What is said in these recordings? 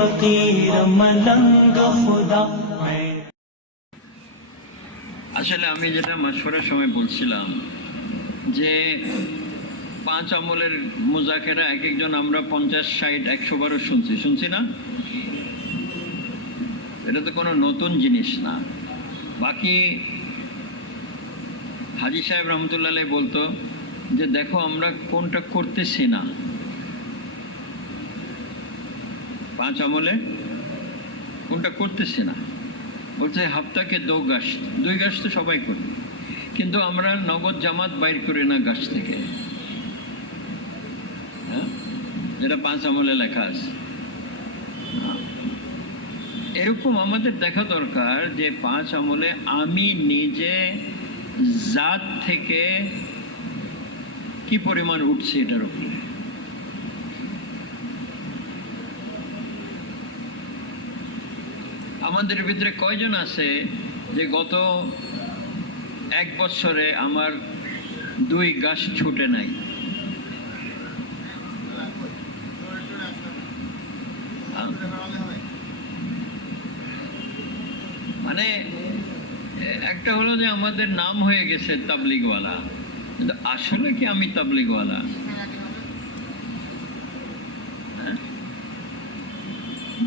فقیر ملنگ خدا আসলে আমি যেটা মাসফরের সময় বলছিলাম যে পাঁচ আমলের মোজাকেরা এক একজন আমরা পঞ্চাশ, ষাট, একশো বারো শুনছি। শুনছি না? এটা তো কোনো নতুন জিনিস না। বাকি হাজি সাহেব রহমতুল্লাহ বলতো যে দেখো আমরা কোনটা করতেছি না। পাঁচ আমলে কোনটা করতেছে না। বলছে হাফতাকে দো গাছ দুই গাছ তো সবাই করি কিন্তু আমরা নগদ জামাত বাইর করি না গাছ থেকে। হ্যাঁ? যেটা পাঁচ আমলে লেখা আছে। এরকম আমাদের দেখা দরকার যে পাঁচ আমলে আমি নিজে জাত থেকে কি পরিমাণ উঠছে এটার উপরে। আমাদের ভিতরে কয়জন আছে যে গত এক বছরে আমার দুই গাছ ছুটে নাই? মানে একটা হলো যে আমাদের নাম হয়ে গেছে তাবলিগওয়ালা। কিন্তু আসলে কি আমি তাবলিগওয়ালা?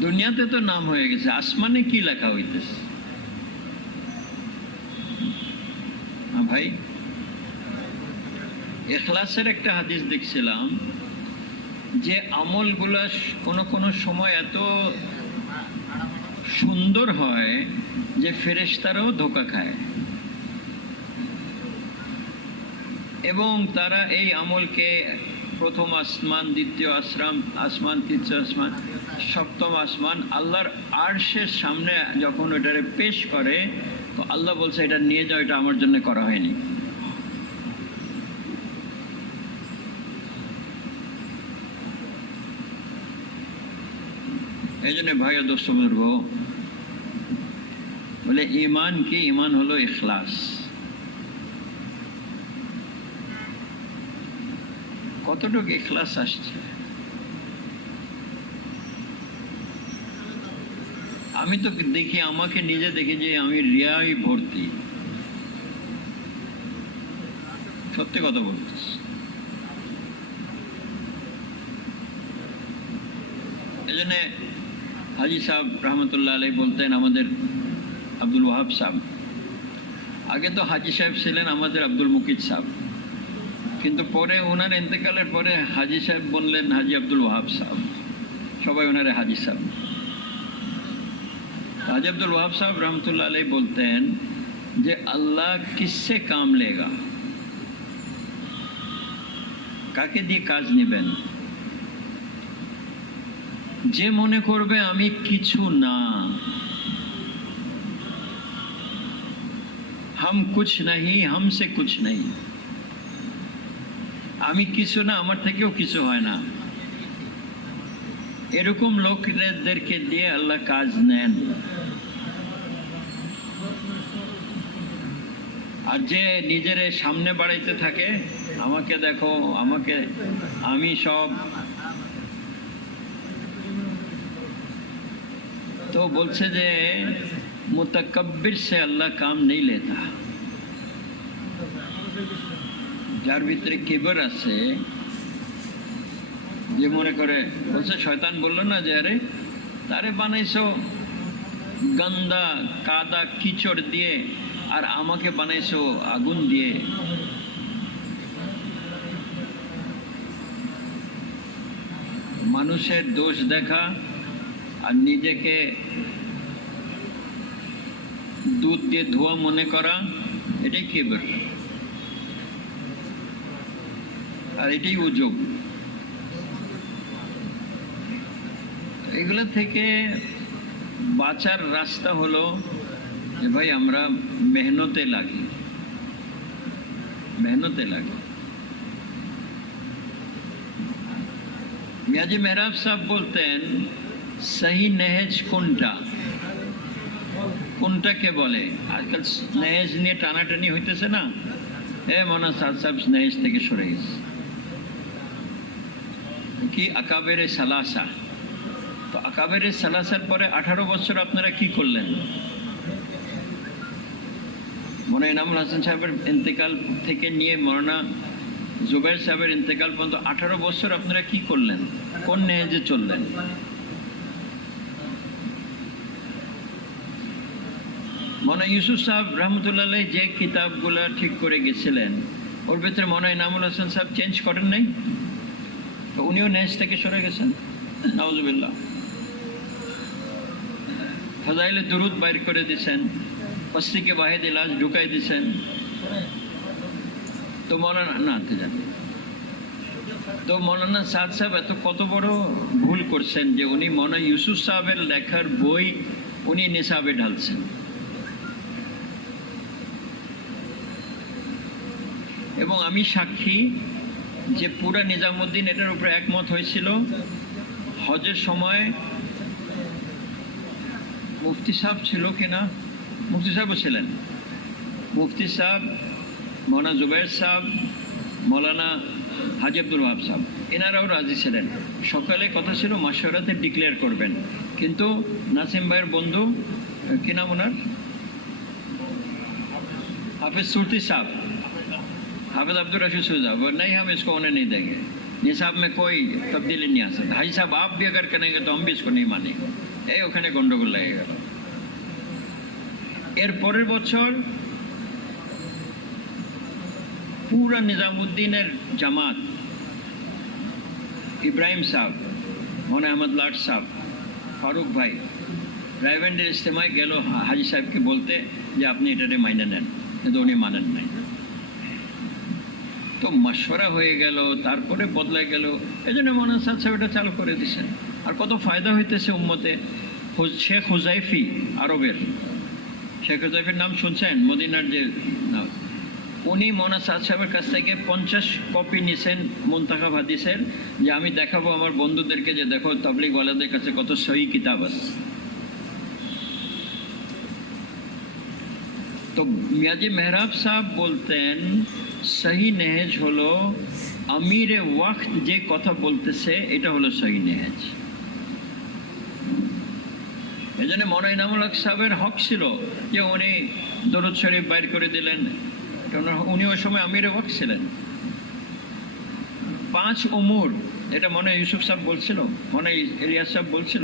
দুনিয়াতে তো নাম হয়ে গেছে, আসমানে কি লেখা হইতেছে? ভাই, এখলাসের একটা হাদিস দেখছিলাম যে আমলগুলা কোনো কোনো সময় এত সুন্দর হয় যে ফেরেশতারাও ধোকা খায়। এবং তারা এই আমলকে প্রথম আসমান, দ্বিতীয় আসরাম আসমান, তৃতীয় আসমান সপ্তম আসমান, আল্লাহর আরশের সামনে যখন ওটারে পেশ করে, তো আল্লাহ বলছে, এটা নিয়ে যাও, এটা আমার জন্য করা হয়নি। এই জন্য ভাই দোস্ত বলে ইমান কি? ইমান হলো ইখলাস। কতটুকু ইখলাস আসছে? আমি তো দেখি, আমাকে নিজে দেখি যে আমি রিয়াই ভর্তি। সত্যি কথা বলতেছি। এই জন্যে হাজি সাহেব রহমতুল্লাহ আলাই বলতেন, আমাদের আব্দুল ওয়াহাব সাহেব, আগে তো হাজি সাহেব ছিলেন আমাদের আব্দুল মুকিদ সাহেব, কিন্তু পরে ওনার ইন্তেকালের পরে হাজি সাহেব বললেন হাজি আব্দুল ওয়াহাব সাহেব, সবাই ওনারে হাজি সাহেব। হাজি আব্দুল ওয়াহাব সাহেব রহমতুল্লাহ আলাই বলতেন যে আল্লাহ কিসে কাম লেগা? কাকে দিয়ে কাজ নেবেন? যে মনে করবে আমি কিছু না। হাম কুছ নাহি, হামসে কুছ নেই আমি কিছু না, আমার থেকেও কিছু হয় না। এরকম লোকদেরকে দিয়ে আল্লাহ কাজ নেন। আর যে নিজের সামনে বাড়াইতে থাকে, আমাকে দেখো, আমাকে আমি সব তো বলছে যে, মুতাকব্বির সে আল্লাহ কাম নেই লেতা যার ভিতরে কেবর আছে, যে মনে করে, বলছে, শয়তান বলল না যে, আরে, তারে বানাইছো গন্দা, কাদা, কিচড় দিয়ে আর আমাকে বানাইছো আগুন দিয়ে। মানুষের দোষ দেখা আর নিজেকে দুধ দিয়ে ধোয়া মনে করা, এটাই কেবর আর এটাই উযোগ এগুলো থেকে বাঁচার রাস্তা হলো যে ভাই আমরা মেহনতে লাগি। মেহনতে লাগি। মিয়াজি মেহরাব সাহেব বলতেন, সহি নেহেজ কোনটা? কোনটাকে বলে? আজকাল স্নেহেজ নিয়ে টানাটানি হইতেছে না? এ মনা সাদ সাহেব নেহেজ থেকে সরে গেছে। কি আকাবের সালাসা? তো আকাবের সালাসার পরে আঠারো বছর আপনারা কি করলেন? মনে এনামুল হাসান সাহেবের ইন্তেকাল থেকে নিয়ে মরানা জুবাইর সাহেবের ইন্তেকাল পর্যন্ত আঠারো বছর আপনারা কি করলেন? কোন নেহেজে চললেন? মনে ইউসুফ সাহেব রহমতুল্লাহ যে কিতাবগুলো ঠিক করে গেছিলেন, ওর ভিতরে মনে হয় নামুল হাসান সাহেব চেঞ্জ করেন নাই? তো উনিও নেজ থেকে সরে গেছেন? নওয়াজুবিল্লাহ ফজাইলে দুরুদ বাইর করে দিছেন। পস্তিকে বাহেদ ইলাজ ঢুকাই দিছেন তো মৌলানা না জানি তো মৌলানা সাদ সাহেব এত কত বড় ভুল করছেন যে উনি মনে ইউসুফ সাহেবের লেখার বই উনি নিসাবে ঢালছেন এবং আমি সাক্ষী যে পুরা নিজামুদ্দিন এটার উপরে একমত হয়েছিল হজের সময় মুফতি সাহেব ছিল কিনা মুফতি সাহেবও ছিলেন মুফতি সাহেব মৌলানা জুবাইর সাহেব মৌলানা হাজি আব্দুল ওয়াহাব সাহেব এনারাও রাজি ছিলেন সকালে কথা ছিল মাসরাতে ডিক্লেয়ার করবেন কিন্তু নাসিম ভাইয়ের বন্ধু কি নাম ওনার हाफिज सूरती साहब हाफिज अब्दुल रशीद सूजा वो नहीं हम इसको होने नहीं देंगे निसाब में कोई तब्दीली नहीं आ सकता हाजी साहब आप भी अगर करेंगे तो हम भी इसको नहीं मानेंगे এই ওখানে গন্ডগোল লেগে গেল এর পরের বছর পুরা নিজামুদ্দিনের জামাত, ইব্রাহিম সাহেব মনে আহমদ লাট সাহেব ফারুক ভাই, রায়বেন্ডের ইস্তেমায় গেল হাজি সাহেবকে বলতে যে আপনি এটাতে মাইনে নেন, কিন্তু উনি মানেন নাই। তো মশওয়ারা হয়ে গেল, তারপরে বদলাই গেল এই জন্য মনে সাদ সাহেব এটা চালু করে দিছেন। আর কত ফায়দা হইতেছে উম্মতে শেখ হুজাইফি আরবের শেখ হুজাইফির নাম শুনছেন? মদিনার যে উনি মোনা সাদ সাহেবের কাছ থেকে পঞ্চাশ কপি নিছেন মুন্তাখাব হাদিসের। যে আমি দেখাবো আমার বন্ধুদেরকে যে দেখো তাবলিগওয়ালাদের কাছে কত সহি কিতাব আছে। তো মিয়াজি মেহরাব সাহেব বলতেন, সহি নেহেজ হলো আমিরে ওয়াক্ত যে কথা বলতেছে, এটা হলো সহি নেহেজ। এই জন্য মনে ইনামুল হক সাহেবের হক ছিল যে উনি দরুদ শরীফ বাইর করে দিলেন। উনি ওই সময় আমিরে হক ছিলেন। পাঁচ উমুর, এটা মনে ইউসুফ সাহেব বলছিল, মনে ইলিয়াস সাহেব বলছিল।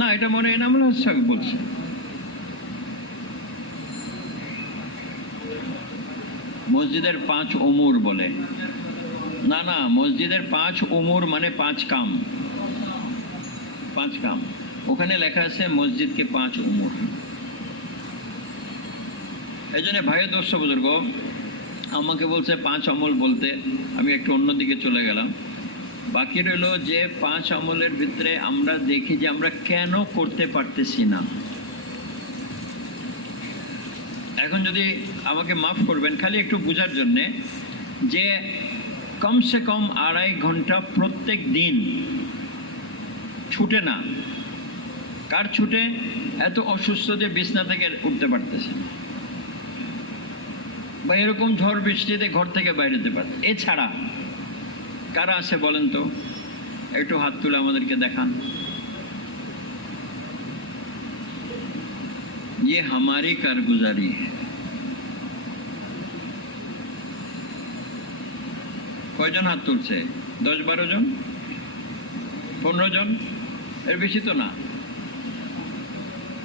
না, এটা মনে ইনামুল হক সাহেব বলছে মসজিদের পাঁচ উমুর বলে। না না, মসজিদের পাঁচ উমুর মানে পাঁচ কাম। পাঁচ কাম। ওখানে লেখা আছে মসজিদকে পাঁচ উমর। এই জন্য ভাই দোষ বুজুর্গ, আমাকে বলছে পাঁচ আমল বলতে। আমি একটু অন্যদিকে চলে গেলাম। বাকি রইল যে পাঁচ আমলের ভিতরে আমরা দেখি যে আমরা কেন করতে পারতেছি না। এখন যদি আমাকে মাফ করবেন, খালি একটু বোঝার জন্যে যে কমসে কম আড়াই ঘণ্টা প্রত্যেক দিন ছুটে না। কার ছুটে এত অসুস্থ যে বিছনা থেকে উঠতে পারতেছে না বা এরকম ঝড় বৃষ্টিতে ঘর থেকে বাইরে যেতে পারছে এছাড়া কারা আছে বলেন তো একটু হাত তুলে আমাদেরকে দেখান ये हमारी कारगुजारी है কয়জন হাত তুলছে দশ বারো জন পনেরো জন এর বেশি তো না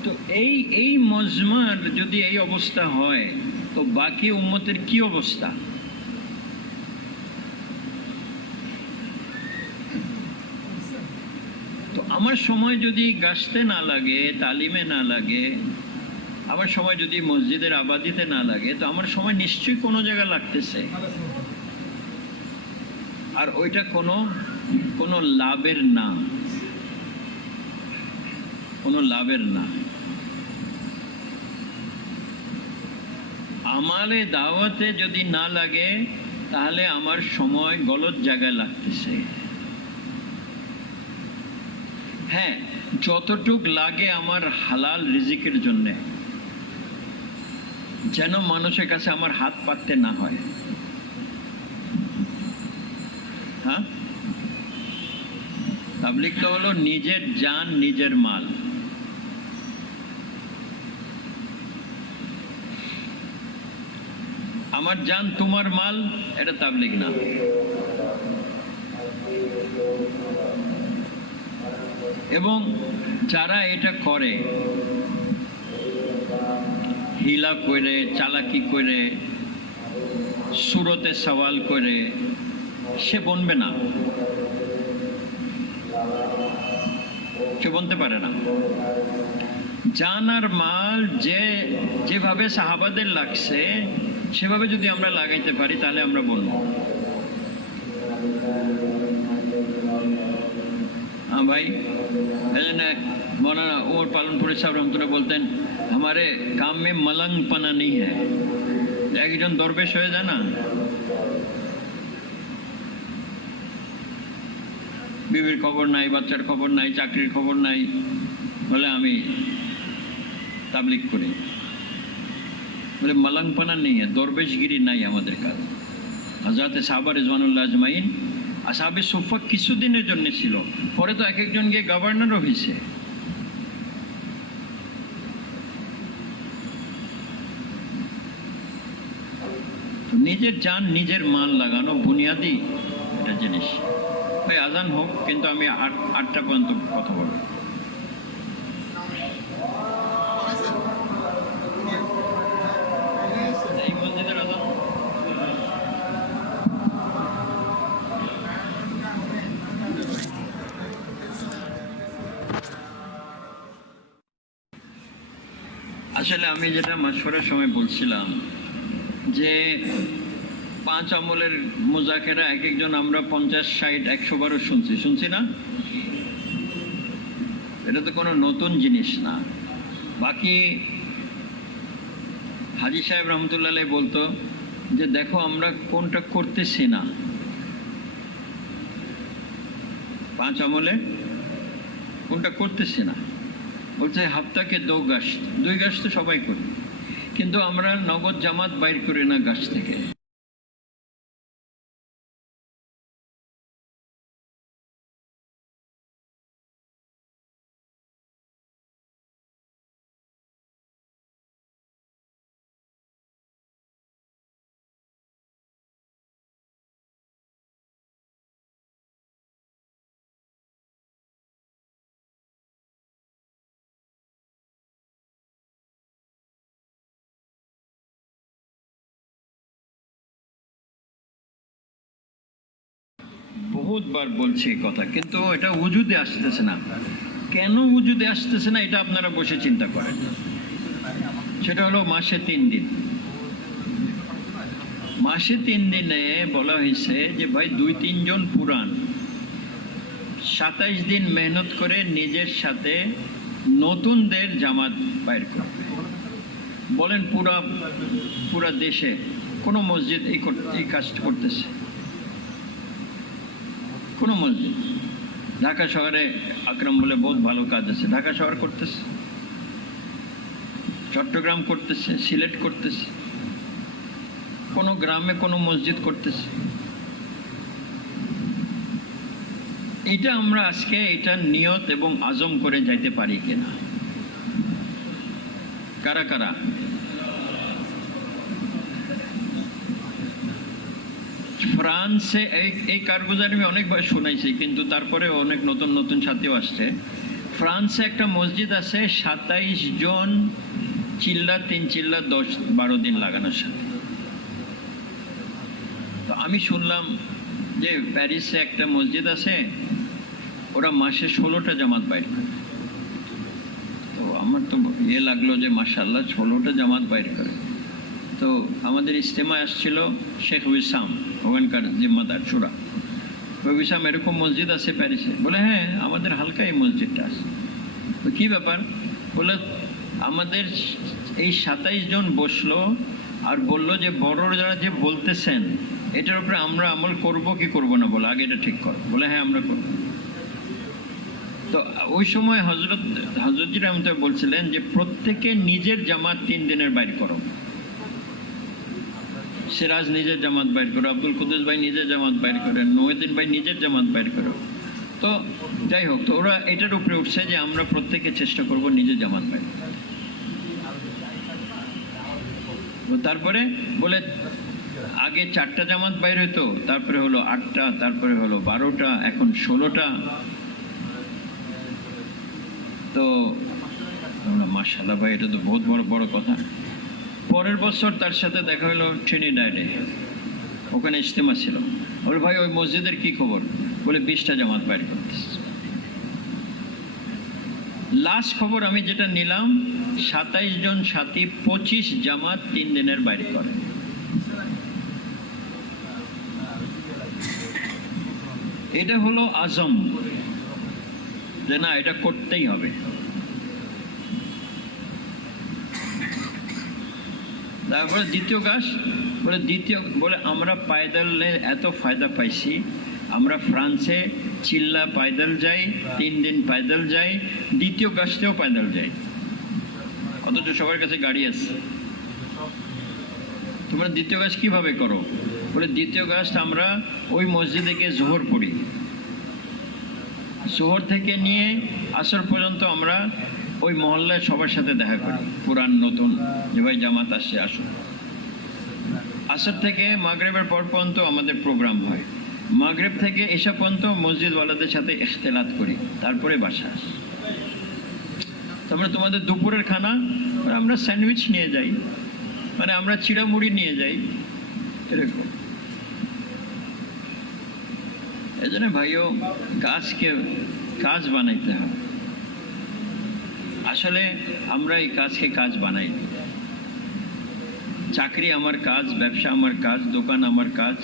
তো এই এই মজমার যদি এই অবস্থা হয়, তো বাকি উম্মতের কি অবস্থা? তো আমার সময় যদি গাছতে না লাগে, তালিমে না লাগে, আমার সময় যদি মসজিদের আবাদিতে না লাগে, তো আমার সময় নিশ্চয়ই কোনো জায়গায় লাগতেছে। আর ওইটা কোনো কোনো লাভের না। কোনো লাভের না। আমালে দাওয়াতে যদি না লাগে, তাহলে আমার সময় গলত জায়গায় লাগতেছে। হ্যাঁ যতটুক লাগে আমার হালাল রিজিকের জন্য। যেন মানুষের কাছে আমার হাত পাততে না হয়। হ্যাঁ? তাবলিক তো হলো নিজের জান, নিজের মাল। আমার জান তোমার মাল, এটা তাবলিক না। এবং যারা এটা করে, হিলা করে, চালাকি করে, সুরতে সওয়াল করে, সে বনবে না। সে বনতে পারে না। জান আর মাল যে যেভাবে সাহাবাদের লাগছে সেভাবে যদি আমরা লাগাইতে পারি তাহলে আমরা বলবো हाँ भाई ने मौलाना उमर पालनपुरी साहब रहमतुल्लाह बोलते हैं हमारे काम में मलंग पना नहीं है একজন দরবেশ হয়ে যায় না বিবির খবর নাই বাচ্চার খবর নাই চাকরির খবর নাই বলে আমি তাবলিক করি বলে মলংপনা নেই দরবেশগিরি নাই আমাদের কাজ হাজরাতে সাহাবার রিজওয়ানুল্লাহ আজমাইন, আর আসাবে সোফা কিছুদিনের জন্য ছিল, পরে তো এক একজন গিয়ে গভর্নরও হয়েছে নিজের যান নিজের মাল লাগানো বুনিয়াদি একটা জিনিস। ভাই, আজান হোক, কিন্তু আমি আট আটটা পর্যন্ত কথা বলব। আসলে আমি যেটা মাসফারের সময় বলছিলাম যে পাঁচ আমলের মোজাকেরা এক একজন আমরা পঞ্চাশ, ষাট, একশো বারো শুনছি। শুনছি না? এটা তো কোনো নতুন জিনিস না। বাকি হাজি সাহেব রহমতুল্লাহ বলতো যে, দেখো, আমরা কোনটা করতেছি না? পাঁচ আমলে কোনটা করতেছি না? বলছে হাপ্তাকে দো গাছ দুই গাছ তো সবাই করি। কিন্তু আমরা নগদ জামাত বাইর করি না গাছ থেকে। বহুতবার বলছি এই কথা, কিন্তু এটা উজুদে আসতেছে না। কেন উজুদে আসতেছে না, এটা আপনারা বসে চিন্তা করেন। সেটা হলো মাসে তিন দিন। মাসে তিন দিনে বলা হয়েছে যে, ভাই, দুই তিনজন পুরাণ। সাতাইশ দিন মেহনত করে নিজের সাথে নতুনদের জামাত বাইর করবে। বলেন পুরা পুরা দেশে কোনো মসজিদ এই কাজ করতেছে। কোনো মসজিদ ঢাকা শহরে আকরাম বলে বহুত ভালো কাজ আছে। ঢাকা শহর করতেছে। চট্টগ্রাম করতেছে, সিলেট করতেছে। কোনো গ্রামে কোনো মসজিদ করতেছে। এটা আমরা আজকে এটা নিয়ত এবং আজম করে যাইতে পারি কিনা? কারা কারা? ফ্রান্সে এই কারগুজারি আমি অনেকবার শুনাইছি, কিন্তু তারপরে অনেক নতুন নতুন সাথীও আসছে। ফ্রান্সে একটা মসজিদ আছে, সাতাইশ জন চিল্লা তিন চিল্লা দশ বারো দিন লাগানোর সাথে। তো আমি শুনলাম যে প্যারিসে একটা মসজিদ আছে, ওরা মাসে ষোলোটা জামাত বাইর করে। তো আমার তো ইয়ে লাগল যে মাসাল্লাহ ষোলোটা জামাত বাইর করে। তো আমাদের ইস্তেমায় আসছিল শেখ উইসাম ওখানকার জিম্মাদার চূড়া। উইসাম এরকম মসজিদ আছে প্যারিসে? বলে হ্যাঁ আমাদের হালকা এই মসজিদটা আছে। তো কী ব্যাপার? বলে, আমাদের এই সাতাইশ জন বসল আর বলল যে, বড়রা যারা যে বলতেছেন, এটার উপরে আমরা আমল করব কি করব না বলে, আগে এটা ঠিক করো। বলে হ্যাঁ আমরা করব। তো ওই সময় হজরত হজরতজি রহমত বলছিলেন যে, প্রত্যেকে নিজের জামাত তিন দিনের বাইর করো। সিরাজ নিজের জামাত বাইর করো, আব্দুল কুদ্দুস ভাই নিজের জামাত বাইর করেন নহিদিন ভাই নিজের জামাত বাইর করো। তো যাই হোক, তো ওরা এটার উপরে উঠছে যে আমরা প্রত্যেকে চেষ্টা করব নিজে জামাত তো তারপরে বলে, আগে চারটা জামাত বাইর হতো তারপরে হলো আটটা, তারপরে হলো বারোটা, এখন ষোলোটা। তো মাসাল্লাহ ভাই, এটা তো বহুত বড় বড় কথা। পরের বছর তার সাথে দেখা হলো ট্রিনিডাডে ওখানে ইজতেমা ছিল। বলে, ভাই, ওই মসজিদের কি খবর? বলে, বিশটা জামাত বাইর করতেছে। লাস্ট খবর আমি যেটা নিলাম, সাতাইশ জন সাথী পঁচিশ জামাত তিন দিনের বাইরে করে। এটা হলো আজম। যে না, এটা করতেই হবে। তারপরে দ্বিতীয় গাছ বলে দ্বিতীয়, বলে আমরা পায়দালে এত ফায়দা পাইছি। আমরা ফ্রান্সে চিল্লা পায়দল যাই, তিন দিন পায়দল যাই, দ্বিতীয় গাছতেও পায়দল যাই। অথচ সবার কাছে গাড়ি আছে। তোমরা দ্বিতীয় গাছ কীভাবে করো? বলে দ্বিতীয় গাছটা আমরা ওই মসজিদে গিয়ে জোহর পড়ি শহর থেকে নিয়ে আসর পর্যন্ত আমরা ওই মহল্লায় সবার সাথে দেখা করি, পুরান, নতুন। যে ভাই জামাত আসছে আসুন আসর থেকে মাগরেবের পর পর্যন্ত আমাদের প্রোগ্রাম হয়। মাগরেব থেকে এসা পর্যন্ত মসজিদওয়ালাদের সাথে ইখতলাত করি, তারপরে বাসা আসি। তারপরে তোমাদের দুপুরের খানা আমরা স্যান্ডউইচ নিয়ে যাই মানে আমরা চিড়ামুড়ি নিয়ে যাই, এরকম। এই জন্য ভাইও গাছকে কাজ বানাইতে হবে আসলে আমরা এই কাজকে কাজ বানাই। চাকরি আমার কাজ, ব্যবসা আমার কাজ, দোকান আমার কাজ,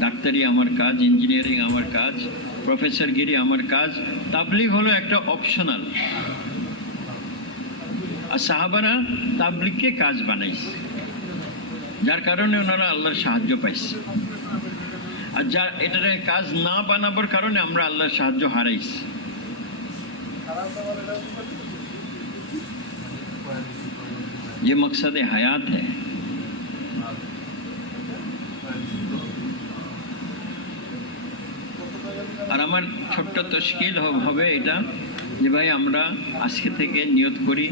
ডাক্তারি আমার কাজ, ইঞ্জিনিয়ারিং আমার কাজ প্রফেসরগিরি আমার কাজ, তাবলিগ হলো একটা অপশনাল। আর সাহাবারা তাবলিগকে কাজ বানাইছে। যার কারণে ওনারা আল্লাহর সাহায্য পাইছে। আর যা এটার কাজ না বানাবার কারণে আমরা আল্লাহর সাহায্য হারাইছি। ये मकसद हयात है আর আমার ছোট্ট তশকিল হ- হবে এটা যে ভাই আমরা আজকে থেকে নিয়ত করি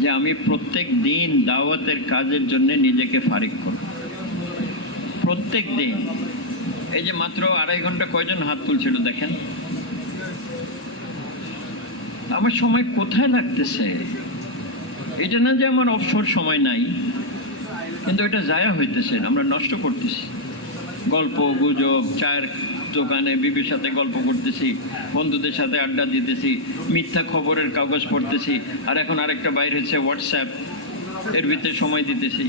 যে আমি প্রত্যেক দিন দাওয়াতের কাজের জন্য নিজেকে ফারিক করব প্রত্যেক দিন এই যে মাত্র আড়াই ঘন্টা কয়জন হাত তুলছিল দেখেন আমার সময় কোথায় লাগতেছে এটা না যে আমার অবসর সময় নাই, কিন্তু এটা জায়া হইতেছে, আমরা নষ্ট করতেছি। গল্প, গুজব, চায়ের দোকানে বিবির সাথে গল্প করতেছি, বন্ধুদের সাথে আড্ডা দিতেছি, মিথ্যা খবরের কাগজ পড়তেছি, আর এখন আরেকটা বাইর হচ্ছে হোয়াটসঅ্যাপ এর ভিতরে সময় দিতেছি।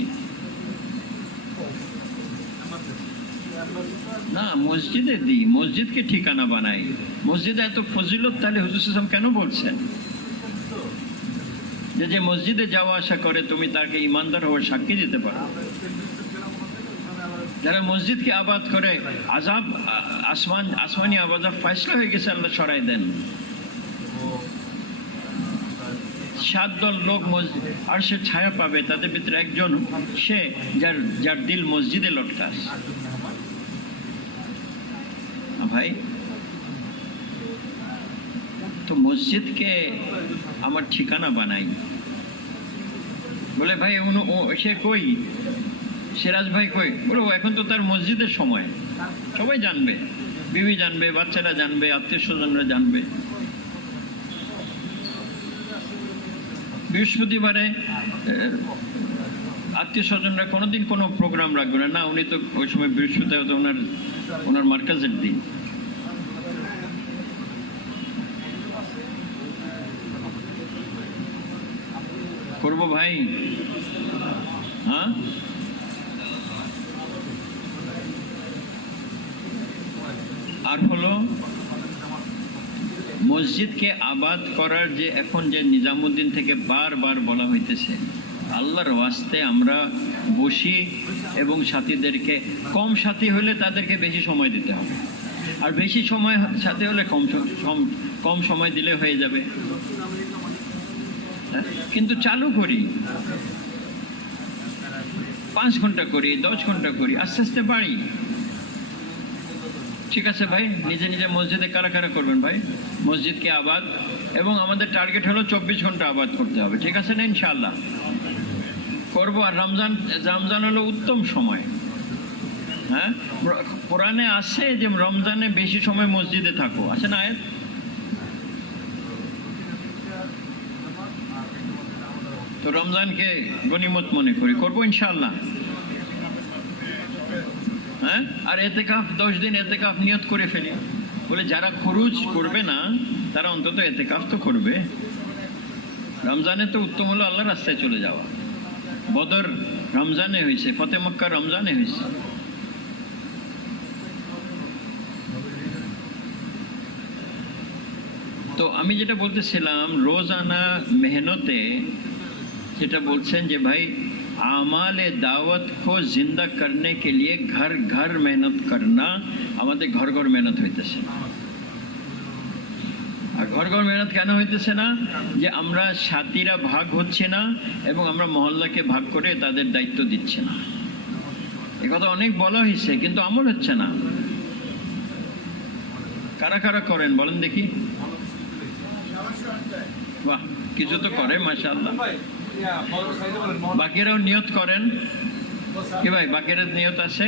না, মসজিদে দিই, মসজিদকে ঠিকানা বানাই। মসজিদে এত ফজিলত, তাহলে হুজুর কেন বলছেন? যে যে মসজিদে যাওয়া আসা করে, তুমি তাকে ইমানদার হওয়ার সাক্ষী দিতে পারো। যারা মসজিদকে আবাদ করে আজাব আসমান, আসমানি আবাদ ফয়সলা হয়ে গেছে, আল্লাহ সরাই দেন। সাত দল লোক মসজিদ, আর সে ছায়া পাবে, তাদের ভিতরে একজন, সে যার যার দিল মসজিদে লটকাস। ভাই, তো মসজিদকে আমার ঠিকানা বানাই। বলে, ভাই সে কই? সিরাজ ভাই কই? বলে, ও, এখন তো তার মসজিদের সময়। সবাই জানবে। বিবি জানবে, বাচ্চারা জানবে আত্মীয় স্বজনরা জানবে। বৃহস্পতিবারে আত্মীয় স্বজনরা কোনোদিন কোনো প্রোগ্রাম রাখবে না। না, উনি তো ওই সময় বৃহস্পতিবার, তো ওনার ওনার মার্কাজের দিন। করব ভাই? হ্যাঁ? আর হলো, মসজিদকে আবাদ করার যে এখন যে নিজামুদ্দিন থেকে বারবার বলা হইতেছে, আল্লাহর ওয়াস্তে আমরা বসি এবং সাথীদেরকে, কম সাথী হলে তাদেরকে বেশি সময় দিতে হবে। আর বেশি সময় সাথে হলে কম কম- কম সময় দিলে হয়ে যাবে? কিন্তু চালু করি। পাঁচ ঘণ্টা করি, দশ ঘণ্টা করি, আস্তে আস্তে বাড়ি। ঠিক আছে ভাই, নিজে নিজে মসজিদে কারা কারা করবেন ভাই? মসজিদকে আবাদ, এবং আমাদের টার্গেট হলো চব্বিশ ঘণ্টা আবাদ করতে হবে। ঠিক আছে না ইনশাআল্লাহ? করব, আর রমজান রমজান হলো উত্তম সময়। হ্যাঁ? কোরআনে আসে যে রমজানে বেশি সময় মসজিদে থাকো। আছে না আয়াত? তো রমজানকে গনিমত মনে করি। করব ইনশাআল্লাহ। হ্যাঁ? আর এতে কাফ দশ দিন এতে কাফ নিয়ত করে ফেলি। বলে যারা খরুজ করবে না, তারা অন্তত এতে কাফ তো করবে। রমজানে তো উত্তম হলো আল্লাহ রাস্তায় চলে যাওয়া। বদর রমজানে হয়েছে ফতে মক্কা রমজানে হয়েছে। তো আমি যেটা বলতেছিলাম, রোজানা মেহনতে যেটা বলছেন যে ভাই, আমালে দাওয়াত কো জিন্দা করনে কে লিয়ে ঘর ঘর মেহনত করনা, আমাদের ঘর ঘর মেহনত হইতেছে। আর ঘর ঘর মেহনত কেন হইতেছে না? যে আমরা সাথীরা ভাগ হচ্ছে না এবং আমরা মহল্লাকে ভাগ করে তাদের দায়িত্ব দিচ্ছে না। কথা অনেক বলা হয়েছে কিন্তু আমল হচ্ছে না। কারা কারা করেন বলেন দেখি। বাহ, কিছু তো করে মাসা বাকিরাও নিয়ত করেন। কি ভাই বাকিরা নিয়ত আছে?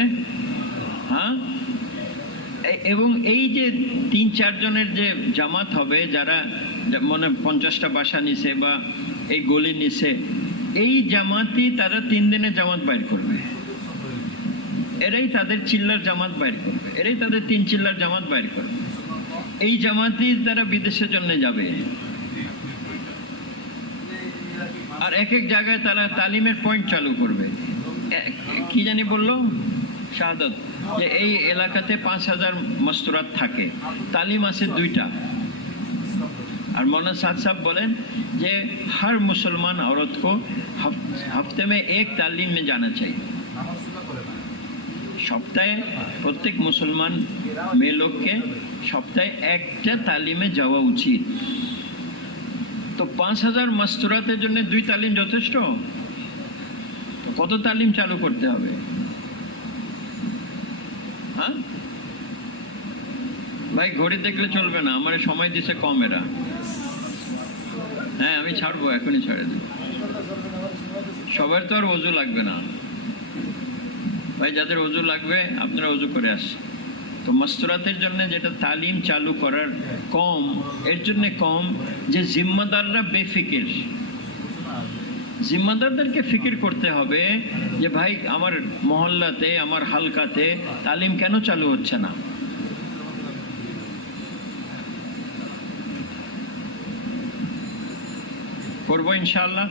হ্যাঁ? এবং এই যে তিন চারজনের যে জামাত হবে, যারা মনে পঞ্চাশটা বাসা নিছে বা এই গলি নিছে, এই জামাতই তারা তিন দিনে জামাত বাইর করবে। এরাই তাদের চিল্লার জামাত বাইর করবে। এরাই তাদের তিন চিল্লার জামাত বাইর করবে। এই জামাতই তারা বিদেশের জন্য যাবে। আর এক এক জায়গায় তারা তালিমের পয়েন্ট চালু করবে এ- কি জানি বললো শাহাদত যে এই এলাকাতে পাঁচ হাজার মস্তরাত থাকে তালিম আছে দুইটা আর মৌলানা সাদ সাহেব বলেন যে हर मुसलमान औरत को हफ- हफ्ते में एक तालीम में जाना चाहिए সপ্তাহে প্রত্যেক মুসলমান মেয়ে লোককে সপ্তাহে একটা তালিমে যাওয়া উচিত তো পাঁচ হাজার মাস্তুরাতের জন্য দুই তালিম যথেষ্ট? তো কত তালিম চালু করতে হবে? হ্যাঁ? ভাই, ঘড়ি দেখলে চলবে না, আমার সময় দিছে কম এরা হ্যাঁ আমি ছাড়বো, এখনই ছাড়ে দেবো। সবার তো আর অজু লাগবে না। ভাই, যাদের অজু লাগবে, আপনারা অজু করে আসেন। তো মস্তরাতের জন্য যেটা তালিম চালু করার কম, এর জন্য কম যে জিম্মাদাররা বেফিকির। জিম্মাদারদেরকে ফিকির করতে হবে যে, ভাই, আমার মহল্লাতে, আমার হালকাতে তালিম কেন চালু হচ্ছে না? করব ইনশাল্লাহ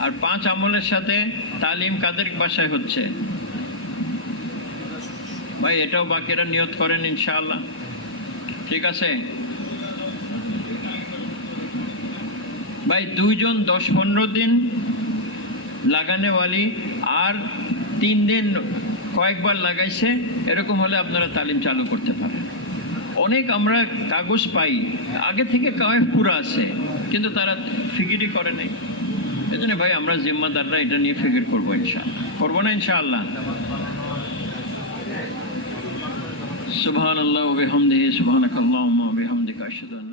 আর পাঁচ আমলের সাথে তালিম কাদের বাসায় হচ্ছে? ভাই, এটাও বাকিরা নিয়ত করেন ইনশাআল্লাহ। ঠিক আছে? ভাই, দুইজন দশ পনেরো দিন লাগানেওয়ালি আর তিন দিন কয়েকবার লাগাইছে, এরকম হলে আপনারা তালিম চালু করতে পারেন। অনেক আমরা কাগজ পাই, আগে থেকে কয়েক পুরো আছে, কিন্তু তারা ফিকিরই করে নাই। এই জন্য ভাই, আমরা জিম্মাদাররা এটা নিয়ে ফিকির করব ইনশাআল্লাহ। করব না ইনশাআল্লাহ? سبحان الله وبحمده سبحانك اللهم وبحمدك أشهد أن